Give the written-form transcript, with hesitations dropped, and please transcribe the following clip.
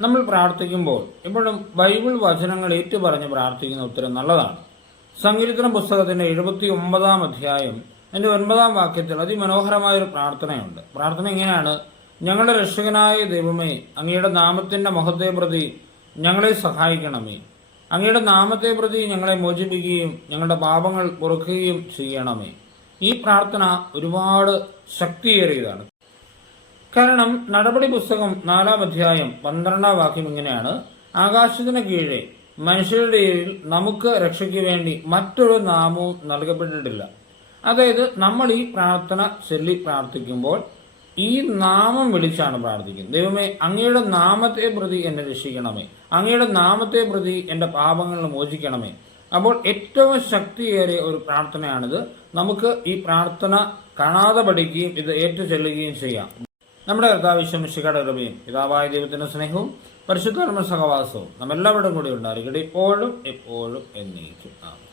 നമ്മൾ പ്രാർത്ഥിക്കുമ്പോൾ എപ്പോഴും ബൈബിൾ വചനങ്ങൾ ഏറ്റുപറഞ്ഞ് പ്രാർത്ഥിക്കുന്ന ഉത്തരം നല്ലതാണ്. സങ്കീർത്തന പുസ്തകത്തിന്റെ 79 അധ്യായം അതിന്റെ 9 വാക്യത്തിൽ അതിമനോഹരമായൊരു പ്രാർത്ഥനയുണ്ട്. പ്രാർത്ഥന ഇങ്ങനെയാണ്: ഞങ്ങളുടെ രക്ഷകനായ ദൈവമേ, അങ്ങയുടെ നാമത്തിന്റെ മഹത്വത്തെ പ്രതി ഞങ്ങളെ സഹായിക്കണമേ. അങ്ങയുടെ നാമത്തെ പ്രതി ഞങ്ങളെ മോചിപ്പിക്കുകയും ഞങ്ങളുടെ പാപങ്ങൾ പൊറുക്കുകയും ചെയ്യണമേ. ഈ പ്രാർത്ഥന ഒരുപാട് ശക്തിയേറിയതാണ്. കാരണം നടപടി പുസ്തകം 4 അധ്യായം 12 വാക്യം ഇങ്ങനെയാണ്: ആകാശത്തിന് കീഴെ മനുഷ്യരുടെ ഇടയിൽ നമുക്ക് രക്ഷയ്ക്ക് വേണ്ടി മറ്റൊരു നാമവും നൽകപ്പെട്ടിട്ടില്ല. അതായത് നമ്മൾ ഈ പ്രാർത്ഥന ചൊല്ലി പ്രാർത്ഥിക്കുമ്പോൾ ഈ നാമം വിളിച്ചാണ് പ്രാർത്ഥിക്കുന്നത്. ദൈവമേ, അങ്ങയുടെ നാമത്തെ പ്രതി എന്നെ രക്ഷിക്കണമേ, അങ്ങയുടെ നാമത്തെ പ്രതി എന്റെ പാപങ്ങൾ മോചിക്കണമേ. അപ്പോൾ ഏറ്റവും ശക്തിയേറിയ ഒരു പ്രാർത്ഥനയാണിത്. നമുക്ക് ഈ പ്രാർത്ഥന കാണാതെ പഠിക്കുകയും ഇത് ഏറ്റു ചൊല്ലുകയും ചെയ്യാം. നമ്മുടെ കർത്താവ് മിശിഹായുടെ കൃപയും പിതാവായ ദൈവത്തിന്റെ സ്നേഹവും പരിശുദ്ധാത്മ സഹവാസവും നമ്മെല്ലാവരുടെയും കൂടി ഉണ്ടായിരിക്കട്ടെ, ഇപ്പോഴും എപ്പോഴും എന്നേക്കും. ആമേൻ.